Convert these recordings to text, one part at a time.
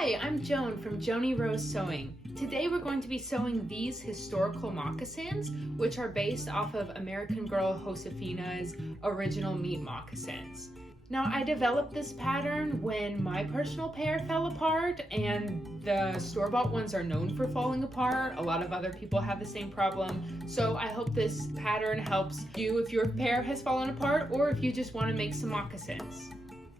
Hi, I'm Joan from Joni Rose Sewing. Today we're going to be sewing these historical moccasins, which are based off of American girl Josefina's original meat moccasins. Now, I developed this pattern when my personal pair fell apart, and the store-bought ones are known for falling apart. A lot of other people have the same problem, so I hope this pattern helps you if your pair has fallen apart or if you just want to make some moccasins.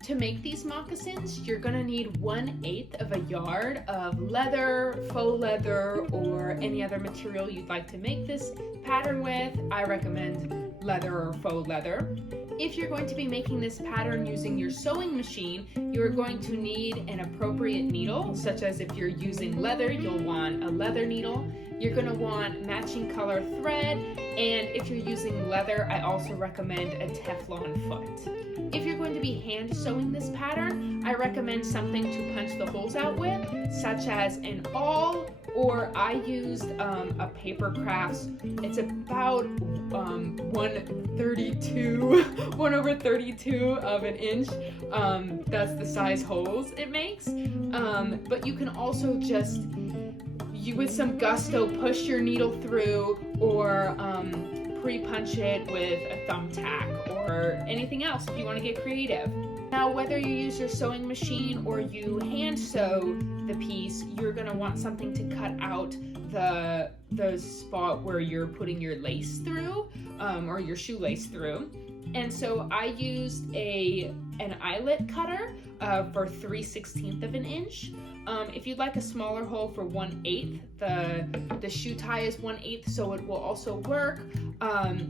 To make these moccasins, you're gonna need 1/8 of a yard of leather, faux leather, or any other material you'd like to make this pattern with. I recommend leather or faux leather. If you're going to be making this pattern using your sewing machine, you're going to need an appropriate needle, such as if you're using leather, you'll want a leather needle. You're gonna want matching color thread, and if you're using leather, I also recommend a Teflon foot. If you're going to be hand sewing this pattern, I recommend something to punch the holes out with, such as an awl, or I used a paper crafts. It's about 1/32 of an inch. That's the size holes it makes. But you can also just, with some gusto, push your needle through, or pre-punch it with a thumbtack or anything else if you want to get creative. Now, whether you use your sewing machine or you hand sew the piece, you're going to want something to cut out the spot where you're putting your lace through, or your shoelace through. And so I used an eyelet cutter for 3/16 of an inch. If you'd like a smaller hole for 1/8, the shoe tie is 1/8, so it will also work.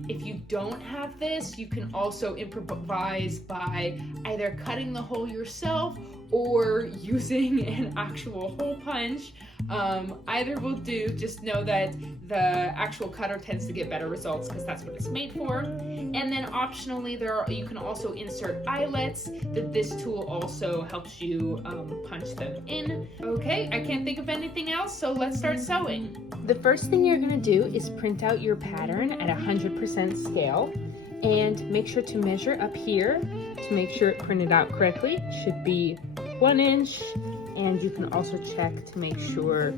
If you don't have this, you can also improvise by either cutting the hole yourself or using an actual hole punch. Either will do. Just know that the actual cutter tends to get better results because that's what it's made for. And then optionally, you can also insert eyelets. This tool also helps you punch them in. Okay, I can't think of anything else, so let's start sewing. The first thing you're going to do is print out your pattern at 100% scale, and make sure to measure up here to make sure it printed out correctly. It should be 1 inch, and you can also check to make sure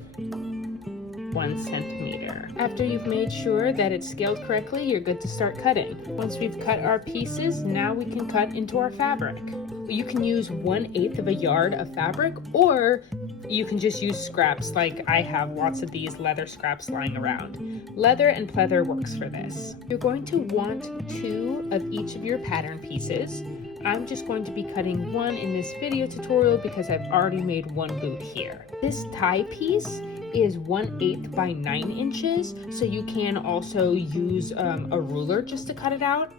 1 centimeter. After you've made sure that it's scaled correctly, you're good to start cutting. Once we've cut our pieces, now we can cut into our fabric. You can use 1/8 of a yard of fabric, or you can just use scraps. Like I have lots of these leather scraps lying around. Leather and pleather works for this. You're going to want 2 of each of your pattern pieces. I'm just going to be cutting 1 in this video tutorial because I've already made 1 boot here. This tie piece is 1/8 by 9 inches, so you can also use a ruler just to cut it out.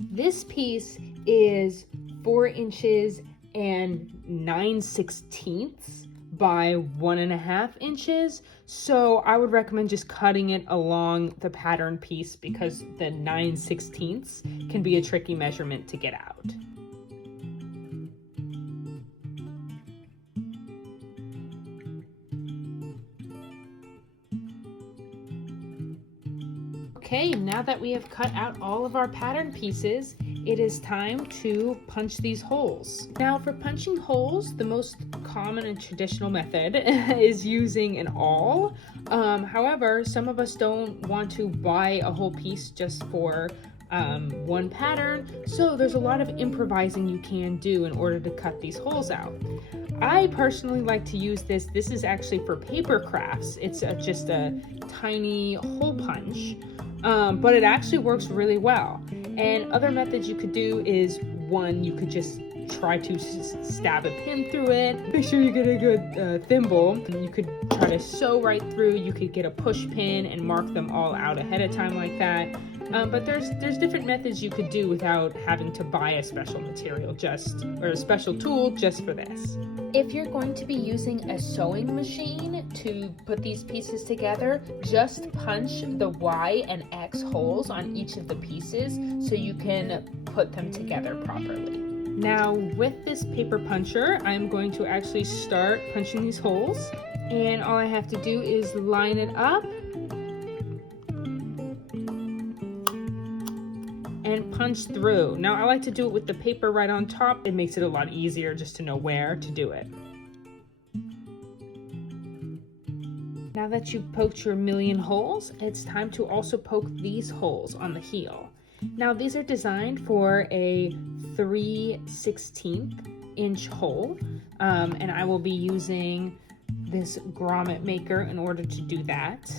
This piece is 4 inches and 9/16 by 1.5 inches, so I would recommend just cutting it along the pattern piece because the 9/16 can be a tricky measurement to get out. Okay, now that we have cut out all of our pattern pieces, it is time to punch these holes. Now, for punching holes, the most common and traditional method is using an awl. However, some of us don't want to buy a whole piece just for one pattern, so there's a lot of improvising you can do in order to cut these holes out. I personally like to use this. This is actually for paper crafts. It's just a tiny hole punch. But it actually works really well. And other methods you could do is, one, you could just try to stab a pin through it. Make sure you get a good thimble. You could try to sew right through. You could get a push pin and mark them all out ahead of time like that. But there's different methods you could do without having to buy a special material or a special tool just for this. If you're going to be using a sewing machine to put these pieces together, just punch the Y and X holes on each of the pieces so you can put them together properly. Now, with this paper puncher, I'm going to actually start punching these holes, and all I have to do is line it up and punch through. Now, I like to do it with the paper right on top. It makes it a lot easier just to know where to do it. Now that you've poked your million holes, it's time to also poke these holes on the heel. Now these are designed for a 3/16 inch hole, and I will be using this grommet maker in order to do that.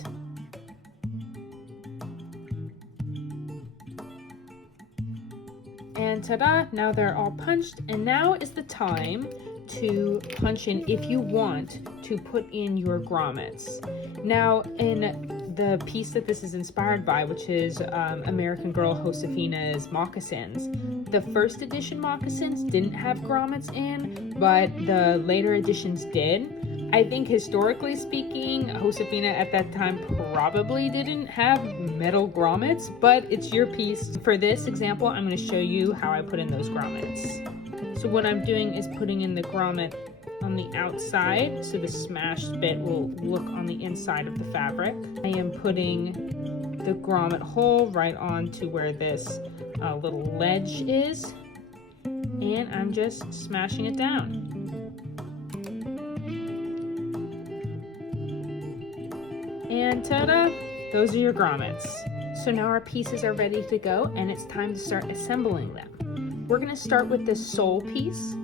And ta-da, now they're all punched, and now is the time to punch in if you want to put in your grommets. Now in the piece that this is inspired by, which is American girl Josefina's Moccasins, the first edition Moccasins didn't have grommets in, but the later editions did. I think historically speaking, Josefina at that time probably didn't have metal grommets, but it's your piece. For this example, I'm going to show you how I put in those grommets. So what I'm doing is putting in the grommet on the outside, so the smashed bit will look on the inside of the fabric. I am putting the grommet hole right onto where this little ledge is, and I'm just smashing it down. And ta-da! Those are your grommets. So now our pieces are ready to go, and it's time to start assembling them. We're going to start with this sole piece,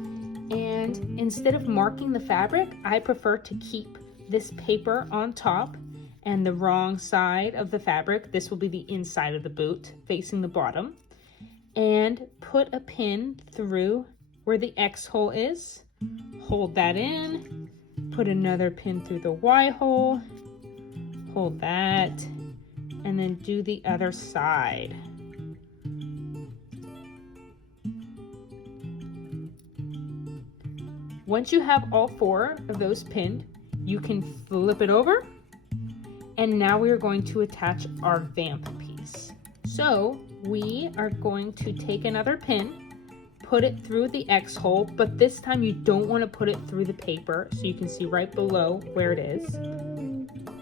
and instead of marking the fabric, I prefer to keep this paper on top and the wrong side of the fabric. This will be the inside of the boot facing the bottom, and put a pin through where the X hole is. Hold that in, put another pin through the Y hole, hold that, and then do the other side. Once you have all 4 of those pinned, you can flip it over, and now we are going to attach our vamp piece. So we are going to take another pin, put it through the X hole, but this time you don't want to put it through the paper, so you can see right below where it is.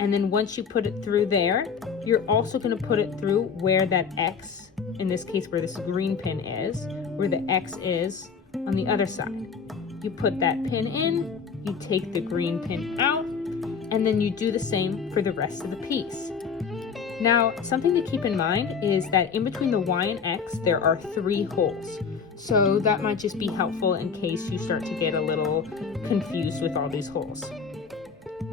And then once you put it through there, you're also going to put it through where that X, in this case where this green pin is, where the X is on the other side. You put that pin in, you take the green pin out, and then you do the same for the rest of the piece. Now, something to keep in mind is that in between the Y and X, there are 3 holes. So that might just be helpful in case you start to get a little confused with all these holes.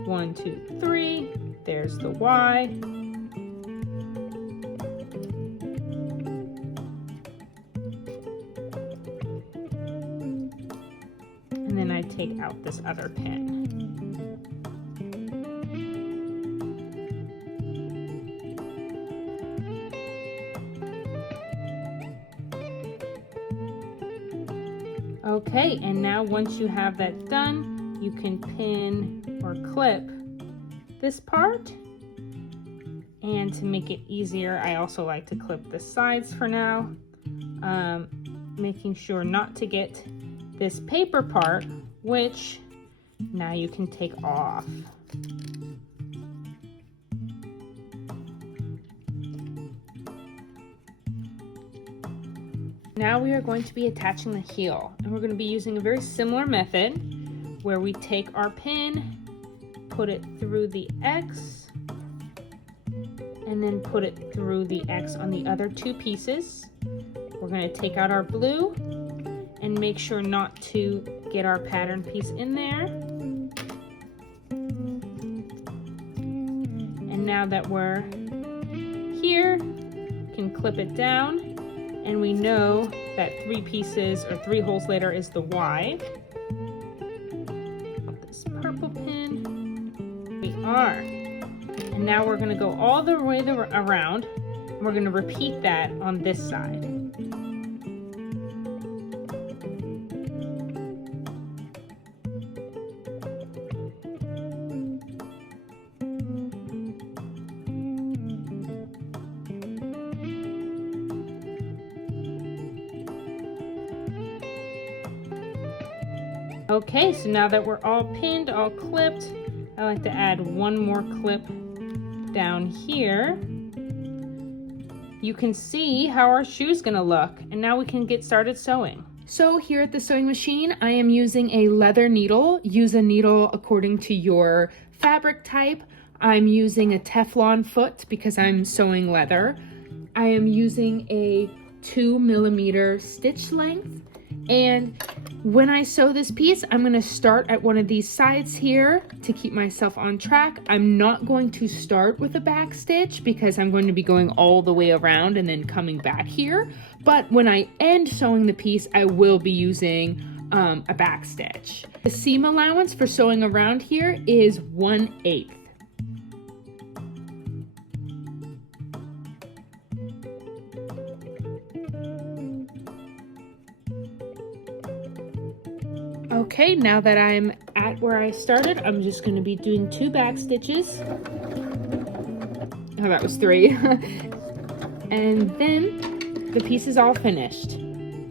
1, 2, 3, there's the Y. And then I take out this other pin. Okay, and now once you have that done, you can pin or clip this part. And to make it easier, I also like to clip the sides for now, making sure not to get this paper part, which now you can take off. Now we are going to be attaching the heel, and we're going to be using a very similar method where we take our pin, put it through the X, and then put it through the X on the other 2 pieces. We're going to take out our blue and make sure not to get our pattern piece in there. And now that we're here, we can clip it down. And we know that 3 pieces or 3 holes later is the Y. This purple pin, we are. And now we're gonna go all the way around, and we're gonna repeat that on this side. Okay, so now that we're all pinned, all clipped, I like to add one more clip down here. You can see how our shoe's gonna look, and now we can get started sewing. So here at the sewing machine, I am using a leather needle. Use a needle according to your fabric type. I'm using a Teflon foot because I'm sewing leather. I am using a 2mm stitch length, and when I sew this piece, I'm going to start at one of these sides here to keep myself on track. I'm not going to start with a back stitch because I'm going to be going all the way around and then coming back here. But when I end sewing the piece, I will be using a back stitch. The seam allowance for sewing around here is 1/8. Okay, now that I'm at where I started, I'm just going to be doing 2 back stitches. Oh, that was 3. And then the piece is all finished.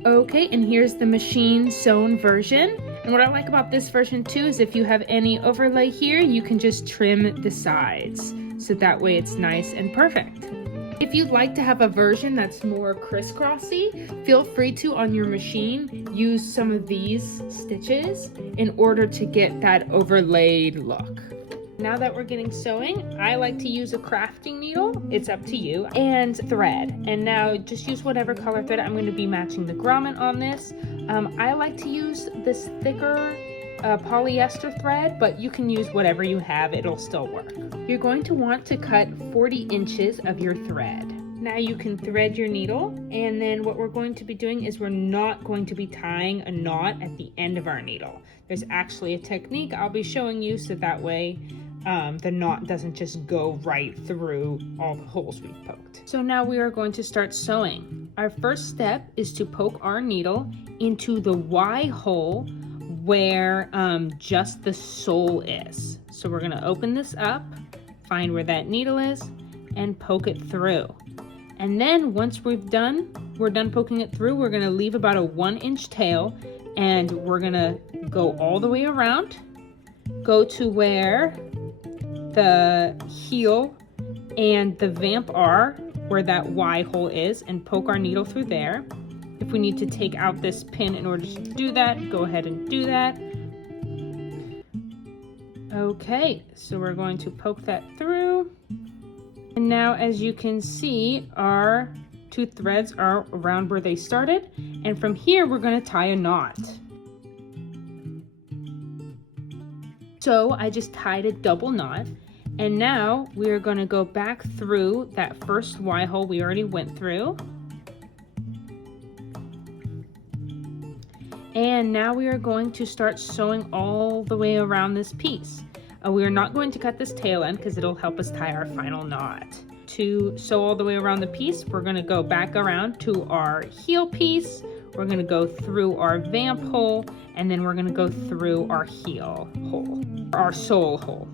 Okay, and here's the machine sewn version. And what I like about this version too is if you have any overlay here, you can just trim the sides. So that way it's nice and perfect. If you'd like to have a version that's more crisscrossy, feel free to, on your machine, use some of these stitches in order to get that overlaid look. Now that we're getting sewing, I like to use a crafting needle, it's up to you, and thread. And now just use whatever color thread. I'm going to be matching the grommet on this. I like to use this thicker polyester thread, but you can use whatever you have, it'll still work. You're going to want to cut 40 inches of your thread. Now you can thread your needle, and then what we're going to be doing is we're not going to be tying a knot at the end of our needle. There's actually a technique I'll be showing you so that way the knot doesn't just go right through all the holes we've poked. So now we are going to start sewing. Our first step is to poke our needle into the Y hole where just the sole is. So we're going to open this up, find where that needle is, and poke it through. And then once we're done poking it through, we're going to leave about a 1-inch tail, and we're going to go all the way around, go to where the heel and the vamp are, where that Y hole is, and poke our needle through there. If we need to take out this pin in order to do that, go ahead and do that. Okay, so we're going to poke that through. And now, as you can see, our 2 threads are around where they started. And from here, we're going to tie a knot. So I just tied a double knot. And now we're going to go back through that first Y hole we already went through. And now we are going to start sewing all the way around this piece. We are not going to cut this tail end because it'll help us tie our final knot. To sew all the way around the piece, we're going to go back around to our heel piece. We're going to go through our vamp hole, and then we're going to go through our heel hole, our sole hole.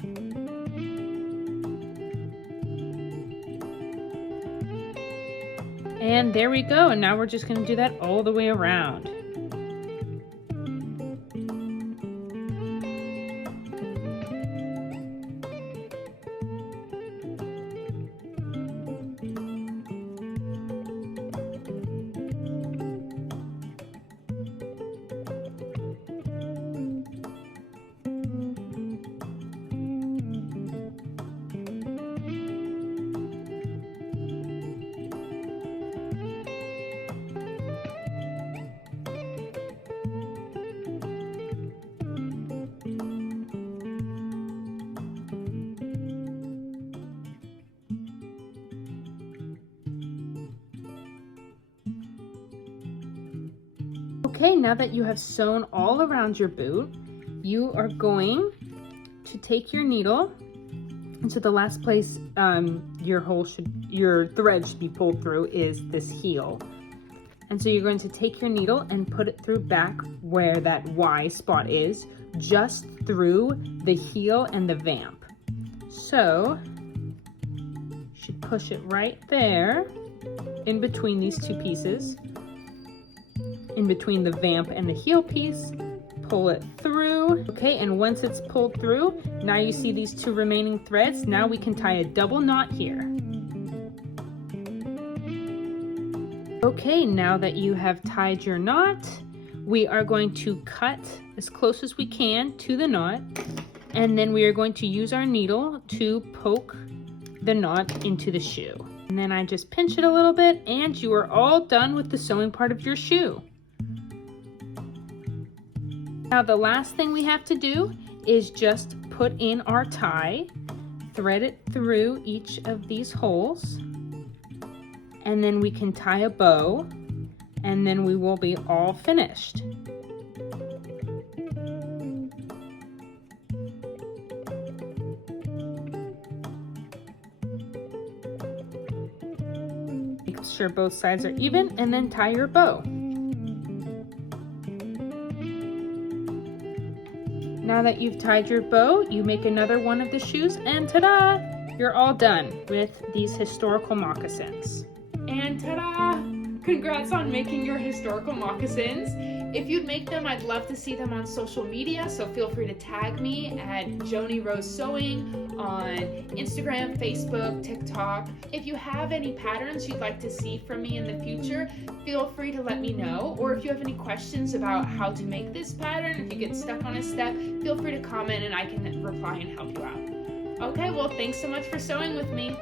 And there we go. And now we're just going to do that all the way around. Okay, now that you have sewn all around your boot, you are going to take your needle, and so the last place your thread should be pulled through is this heel. And so you're going to take your needle and put it through back where that Y spot is, just through the heel and the vamp. So you should push it right there in between these 2 pieces. In between the vamp and the heel piece, pull it through. Okay, and once it's pulled through, now you see these 2 remaining threads. Now we can tie a double knot here. Okay, now that you have tied your knot, we are going to cut as close as we can to the knot. And then we are going to use our needle to poke the knot into the shoe. And then I just pinch it a little bit, and you are all done with the sewing part of your shoe. Now the last thing we have to do is just put in our tie, thread it through each of these holes, and then we can tie a bow, and then we will be all finished. Make sure both sides are even, and then tie your bow. Now that you've tied your bow, you make another one of the shoes, and ta-da! You're all done with these historical moccasins. And ta-da! Congrats on making your historical moccasins. If you'd make them, I'd love to see them on social media, so feel free to tag me at Joni Rose Sewing on Instagram, Facebook, TikTok. If you have any patterns you'd like to see from me in the future, feel free to let me know. Or if you have any questions about how to make this pattern, if you get stuck on a step, feel free to comment and I can reply and help you out. Okay, well, thanks so much for sewing with me.